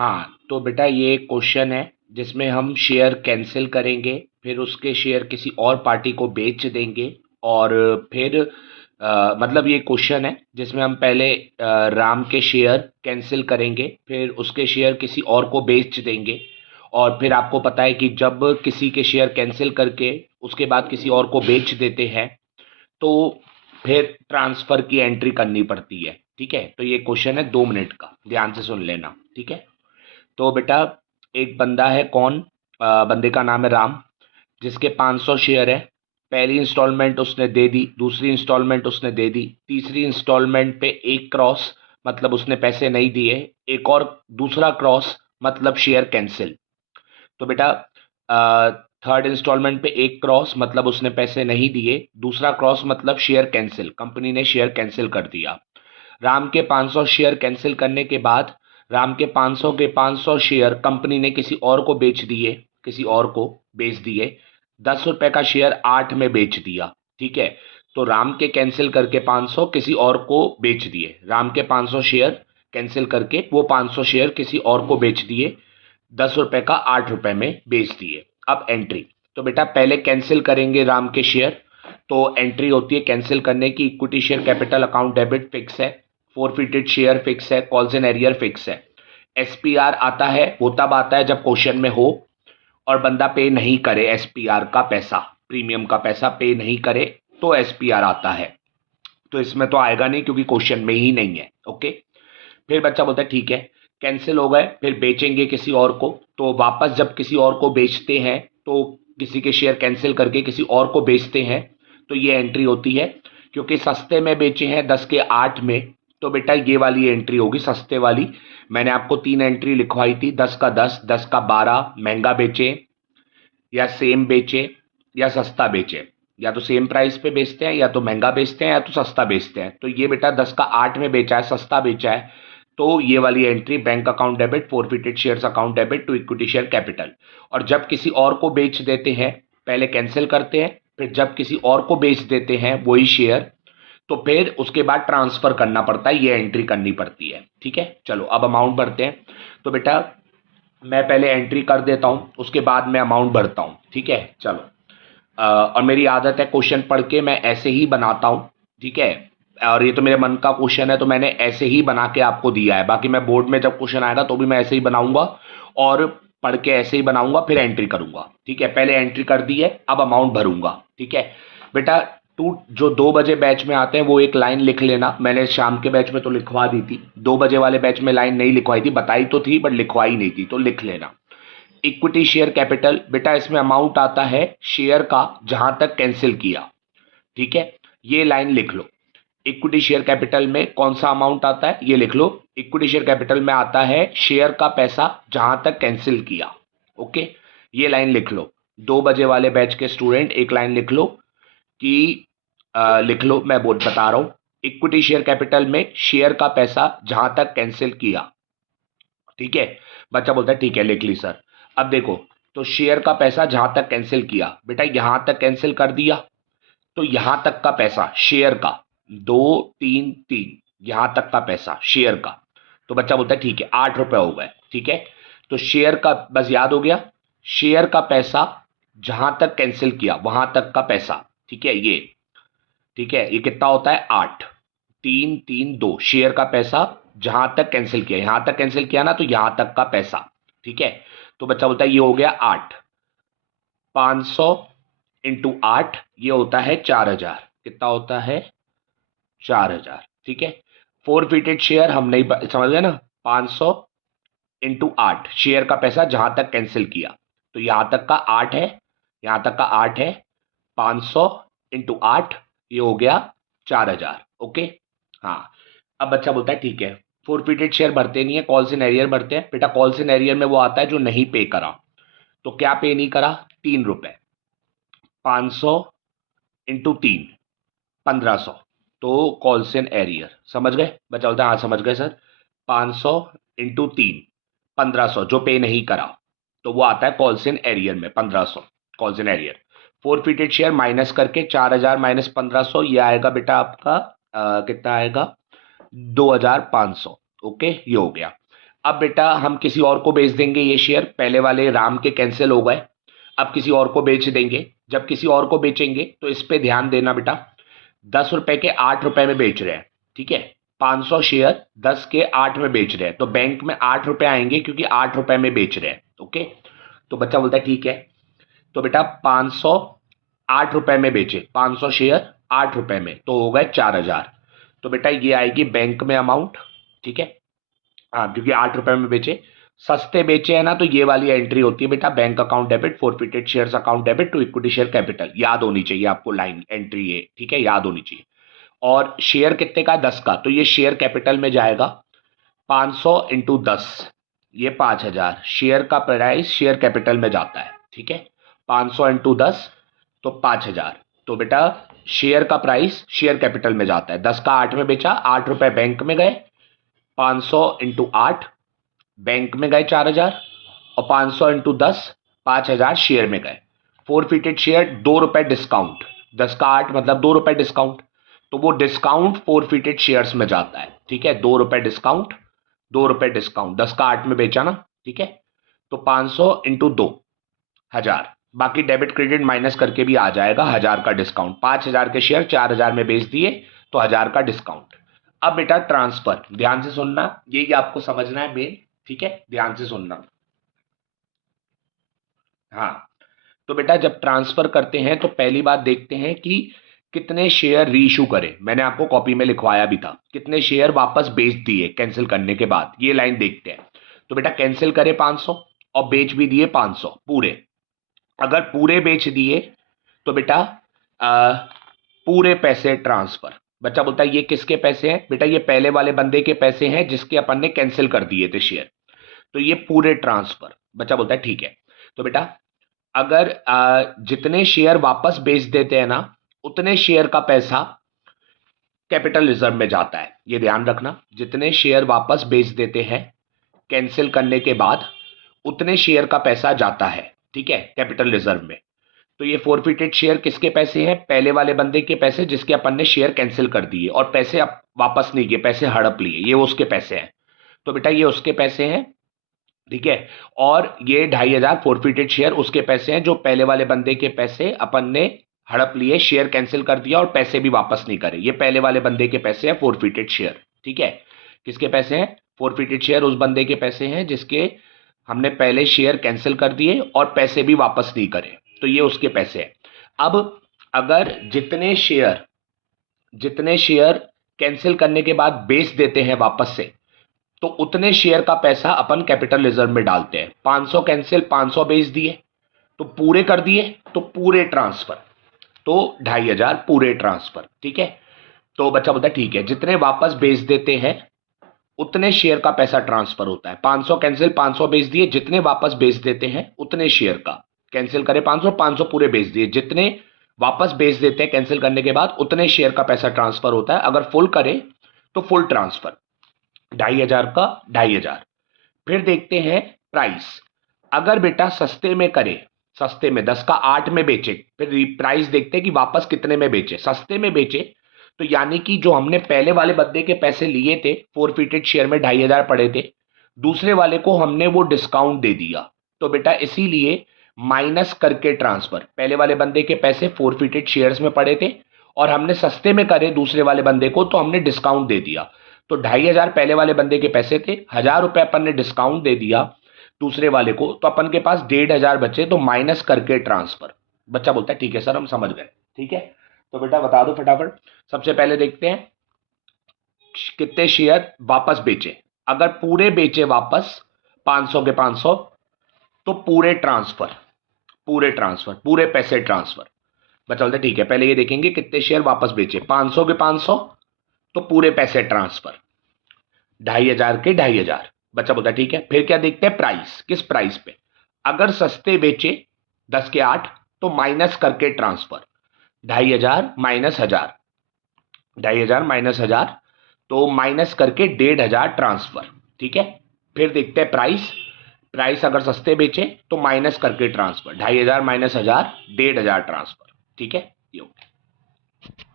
हाँ, तो बेटा ये क्वेश्चन है जिसमें हम शेयर कैंसिल करेंगे, फिर उसके शेयर किसी और पार्टी को बेच देंगे और फिर मतलब ये क्वेश्चन है जिसमें हम पहले राम के शेयर कैंसिल करेंगे, फिर उसके शेयर किसी और को बेच देंगे और फिर आपको पता है कि जब किसी के शेयर कैंसिल करके उसके बाद किसी और को बेच देते हैं तो फिर ट्रांसफर की एंट्री करनी पड़ती है। ठीक है, तो ये क्वेश्चन है 2 मिनट का, ध्यान से सुन लेना। ठीक है, तो बेटा एक बंदा है, कौन? बंदे का नाम है राम, जिसके 500 शेयर है। पहली इंस्टॉलमेंट उसने दे दी, दूसरी इंस्टॉलमेंट उसने दे दी, तीसरी इंस्टॉलमेंट पे एक क्रॉस मतलब उसने पैसे नहीं दिए, एक और दूसरा क्रॉस मतलब शेयर कैंसिल। तो बेटा थर्ड इंस्टॉलमेंट पे एक क्रॉस मतलब उसने पैसे नहीं दिए, दूसरा क्रॉस मतलब शेयर कैंसिल, कंपनी ने शेयर कैंसिल कर दिया। राम के 500 शेयर कैंसिल करने के बाद राम के 500 शेयर कंपनी ने किसी और को बेच दिए, किसी और को बेच दिए। 10 रुपए का शेयर 8 में बेच दिया। ठीक है, तो राम के कैंसिल करके 500 किसी और को बेच दिए, राम के 500 शेयर कैंसिल करके वो 500 शेयर किसी और को बेच दिए, 10 रुपए का 8 रुपए में बेच दिए। अब एंट्री, तो बेटा पहले कैंसिल करेंगे राम के शेयर, तो एंट्री होती है कैंसिल करने की, equity share capital account debit fix है, फोरफिटेड शेयर फिक्स है, कॉल्स एंड एरियर फिक्स है। एसपीआर आता है, वो तब आता है जब क्वेश्चन में हो और बंदा पे नहीं करे एसपीआर का पैसा, प्रीमियम का पैसा पे नहीं करे तो एसपीआर आता है। तो इसमें तो आएगा नहीं क्योंकि क्वेश्चन में ही नहीं है। ओके, फिर बच्चा बोलता है ठीक है कैंसिल हो गए, फिर बेचेंगे किसी और को, तो वापस जब किसी और को बेचते हैं तो किसी के शेयर कैंसिल करके किसी और को बेचते हैं तो ये एंट्री होती है। क्योंकि सस्ते में बेचे हैं 10 के 8 में, तो बेटा ये वाली एंट्री होगी सस्ते वाली। मैंने आपको 3 एंट्री लिखवाई थी, 10 का 10, 10 का 12, महंगा बेचे या सेम बेचे या सस्ता बेचे, या तो सेम प्राइस पे बेचते हैं या तो महंगा बेचते हैं या तो सस्ता बेचते हैं। तो ये बेटा 10 का 8 में बेचा है, सस्ता बेचा है, तो ये वाली entry bank account debit, forfeited shares account debit to equity share capital. और जब किसी और को बेच देते हैं, पहले कैंसिल करते हैं, फिर जब किसी और को बेच देते हैं वही शेयर, तो फिर उसके बाद ट्रांसफर करना पड़ता है, ये एंट्री करनी पड़ती है। ठीक है, चलो अब अमाउंट भरते हैं। तो बेटा मैं पहले एंट्री कर देता हूँ, उसके बाद मैं अमाउंट भरता हूँ। ठीक है, चलो। और मेरी आदत है क्वेश्चन पढ़ के मैं ऐसे ही बनाता हूँ। ठीक है, और ये तो मेरे मन का क्वेश्चन है तो मैंने ऐसे ही बना के आपको दिया है, बाकी मैं बोर्ड में जब क्वेश्चन आएगा तो भी मैं ऐसे ही बनाऊंगा और पढ़ के ऐसे ही बनाऊंगा, फिर एंट्री करूंगा। ठीक है, पहले एंट्री कर दी है, अब अमाउंट भरूंगा। ठीक है बेटा, टू जो 2 बजे बैच में आते हैं वो एक लाइन लिख लेना, मैंने शाम के बैच में तो लिखवा दी थी, 2 बजे वाले बैच में लाइन नहीं लिखवाई थी, बताई तो थी बट लिखवाई नहीं थी, तो लिख लेना। इक्विटी शेयर कैपिटल, बेटा इसमें अमाउंट आता है शेयर का जहां तक कैंसिल किया। ठीक है, ये लाइन लिख लो। इक्विटी शेयर कैपिटल में कौन सा अमाउंट आता है ये लिख लो, इक्विटी शेयर कैपिटल में आता है शेयर का पैसा जहां तक कैंसिल किया। ओके, ये लाइन लिख लो। 2 बजे वाले बैच के स्टूडेंट एक लाइन लिख लो कि लिख लो, मैं बोल बता रहा हूं, इक्विटी शेयर कैपिटल में शेयर का पैसा जहां तक कैंसिल किया। ठीक है, बच्चा बोलता है ठीक है लिख ली सर। अब देखो, तो शेयर का पैसा जहां तक कैंसिल किया, बेटा यहां तक कैंसिल कर दिया, तो यहां तक का पैसा शेयर का, 2 3 3, यहां तक का पैसा शेयर का। तो बच्चा बोलता है ठीक है 8 रुपए हो गए। ठीक है, तो शेयर का बस याद हो गया, शेयर का पैसा जहां तक कैंसिल किया वहां तक का पैसा। ठीक है ये, ठीक है ये कितना होता है 8, 3 3 2, शेयर का पैसा जहां तक कैंसिल किया, यहां तक कैंसिल किया ना तो यहां तक का पैसा। ठीक है, तो बच्चा बोलता है ये हो गया 8, 500 इंटू 8 ये होता है 4000, कितना होता है 4000। ठीक है, फोरफिटेड शेयर हम नहीं समझ गए ना, 500 इंटू 8 शेयर का पैसा जहां तक कैंसिल किया, तो यहां तक का 8 है, यहां तक का 8 है, 500 इंटू 8 ये हो गया 4000। ओके, हाँ। अब बच्चा बोलता है ठीक है फोरफिटेड शेयर भरते नहीं है, कॉल्स इन एरियर भरते हैं। बेटा कॉल्स इन एरियर में वो आता है जो नहीं पे करा, तो क्या पे नहीं करा, 3 रुपए, 500 इंटू 3, 1500, तो कॉल्स इन एरियर। समझ गए? बच्चा बोलता है हाँ समझ गए सर। 500 इंटू 3, 1500 जो पे नहीं करा, तो वो आता है कॉल्स इन एरियर में 1500, calls in arrear. Forfeited share minus करके 4000 माइनस 1500 ये आएगा बेटा आपका कितना आएगा, 2500। ओके, ये हो गया। अब बेटा हम किसी और को बेच देंगे ये शेयर, पहले वाले राम के कैंसिल हो गए, अब किसी और को बेच देंगे। जब किसी और को बेचेंगे तो इस पे ध्यान देना बेटा, 10 रुपए के 8 रुपए में बेच रहे हैं, ठीक है। 500 शेयर 10 के 8 में बेच रहे हैं, तो बैंक में 8 रुपए आएंगे क्योंकि 8 रुपए में बेच रहे हैं। ओके, तो बच्चा बोलता है ठीक है। तो बेटा 500 8 रुपए में बेचे, 500 शेयर 8 रुपए में, तो हो गए 4000। तो बेटा ये आएगी बैंक में अमाउंट, ठीक है। हाँ, क्योंकि 8 रुपए में बेचे, सस्ते बेचे है ना, तो ये वाली एंट्री होती है बेटा, bank account debit, forfeited shares account debit to equity share capital. याद होनी चाहिए आपको लाइन एंट्री ये, ठीक है, याद होनी चाहिए। और शेयर कितने का, 10 का, तो ये शेयर कैपिटल में जाएगा। 500 इंटू 10, ये 5000 शेयर का प्राइस शेयर कैपिटल में जाता है, ठीक है। 500 इंटू 10 तो 5000। तो बेटा शेयर का प्राइस शेयर कैपिटल में जाता है, 10 का 8 में बेचा, 8 रुपए बैंक में गए, 500 इंटू 8 बैंक में गए 4000, और 500 इंटू 10 5000 शेयर में गए। फोरफिटेड शेयर 2 रुपए डिस्काउंट, 10 का 8 मतलब 2 रुपए डिस्काउंट, तो वो डिस्काउंट फोरफिटेड शेयर्स में जाता है, ठीक है। 2 रुपए डिस्काउंट, 2 रुपए डिस्काउंट, 10 का 8 में बेचा ना, ठीक है। तो 500 इंटू 2 1000, बाकी डेबिट क्रेडिट माइनस करके भी आ जाएगा, 1000 का डिस्काउंट, 5000 के शेयर 4000 में बेच दिए तो 1000 का डिस्काउंट। अब बेटा ट्रांसफर, ध्यान से सुनना, यही आपको समझना है मेन, ठीक है, ध्यान से सुनना। हाँ, तो बेटा जब ट्रांसफर करते हैं तो पहली बात देखते हैं कि कितने शेयर रीइशू करें। मैंने आपको कॉपी में लिखवाया भी था, कितने शेयर वापस बेच दिए कैंसिल करने के बाद, ये लाइन देखते हैं। तो बेटा कैंसिल करे 500 और बेच भी दिए 500 पूरे। अगर पूरे बेच दिए तो बेटा आ, पूरे पैसे ट्रांसफर। बच्चा बोलता है ये किसके पैसे हैं, बेटा ये पहले वाले बंदे के पैसे हैं जिसके अपन ने कैंसिल कर दिए थे शेयर, तो ये पूरे ट्रांसफर। बच्चा बोलता है ठीक है। तो बेटा अगर जितने शेयर वापस बेच देते हैं ना, उतने शेयर का पैसा कैपिटल रिजर्व में जाता है, ये ध्यान रखना। जितने शेयर वापस बेच देते हैं कैंसिल करने के बाद, उतने शेयर का पैसा जाता है, ठीक है, कैपिटल रिजर्व में। तो ये फोरफिटेड शेयर किसके पैसे हैं, पहले वाले बंदे के पैसे जिसके अपन ने शेयर कैंसिल कर दिए और पैसे अब वापस नहीं किए, पैसे हड़प लिए, ये उसके पैसे हैं। तो बेटा ये उसके पैसे हैं, ठीक है। और ये 2500 फोरफिटेड शेयर उसके पैसे हैं जो पहले वाले बंदे के पैसे अपन ने हड़प लिए, शेयर कैंसिल कर दिया और पैसे भी वापस नहीं करे, ये पहले वाले बंदे के पैसे हैं फोरफिटेड शेयर, ठीक है। किसके पैसे हैं, फोरफिटेड शेयर उस बंदे के पैसे हैं जिसके हमने पहले शेयर कैंसिल कर दिए और पैसे भी वापस नहीं करे, तो ये उसके पैसे हैं। अब अगर जितने शेयर कैंसिल करने के बाद बेच देते हैं वापस से, तो उतने शेयर का पैसा अपन कैपिटल रिजर्व में डालते हैं। 500 कैंसिल, 500 बेच दिए, तो पूरे कर दिए, तो पूरे ट्रांसफर, तो 2500 पूरे ट्रांसफर, ठीक है। तो बच्चा बोलता है ठीक है, जितने वापस बेच देते हैं उतने शेयर का पैसा ट्रांसफर होता है। 500 कैंसिल, 500 बेच दिए, जितने वापस बेच देते हैं उतने शेयर का, कैंसिल करे 500, 500 पूरे बेच दिए, जितने वापस बेच देते हैं कैंसिल करने के बाद उतने शेयर का पैसा ट्रांसफर होता है। अगर फुल करे तो फुल ट्रांसफर, 2500 का 2500। फिर देखते हैं प्राइस। अगर बेटा सस्ते में करे, सस्ते में 10 का 8 में बेचे, फिर प्राइस देखते हैं कि वापस कितने में बेचे। सस्ते में बेचे तो यानी कि जो हमने पहले वाले बंदे के पैसे लिए थे, फोरफिटेड शेयर में 2500 पड़े थे, दूसरे वाले को हमने वो डिस्काउंट दे दिया, तो बेटा इसीलिए माइनस करके ट्रांसफर। पहले वाले बंदे के पैसे फोरफिटेड शेयर्स में पड़े थे और हमने सस्ते में करे दूसरे वाले बंदे को, तो हमने डिस्काउंट दे दिया। तो 2500 पहले वाले बंदे के पैसे थे, 1000 रुपए अपन ने डिस्काउंट दे दिया दूसरे वाले को, तो अपन के पास 1500 बचे, तो माइनस करके ट्रांसफर। बच्चा बोलता है ठीक है सर हम समझ गए, ठीक है। तो बेटा बता दो फटाफट। सबसे पहले देखते हैं कितने शेयर वापस बेचे। अगर पूरे बेचे वापस 500 के 500, तो पूरे ट्रांसफर, पूरे पैसे ट्रांसफर। बच्चा बोलता है ठीक है, पहले ये देखेंगे कितने शेयर वापस बेचे, 500 के 500, तो पूरे पैसे ट्रांसफर, 2500 के 2500। बच्चा बोलता है ठीक है। फिर क्या देखते हैं प्राइस, किस प्राइस पे। अगर सस्ते बेचे 10 के 8, तो माइनस करके ट्रांसफर, 2500 माइनस 1000, 2500 माइनस 1000, तो माइनस करके 1500 ट्रांसफर, ठीक है। फिर देखते हैं प्राइस, प्राइस अगर सस्ते बेचे तो माइनस करके ट्रांसफर, 2500 माइनस 1000, 1500 ट्रांसफर, ठीक है। ये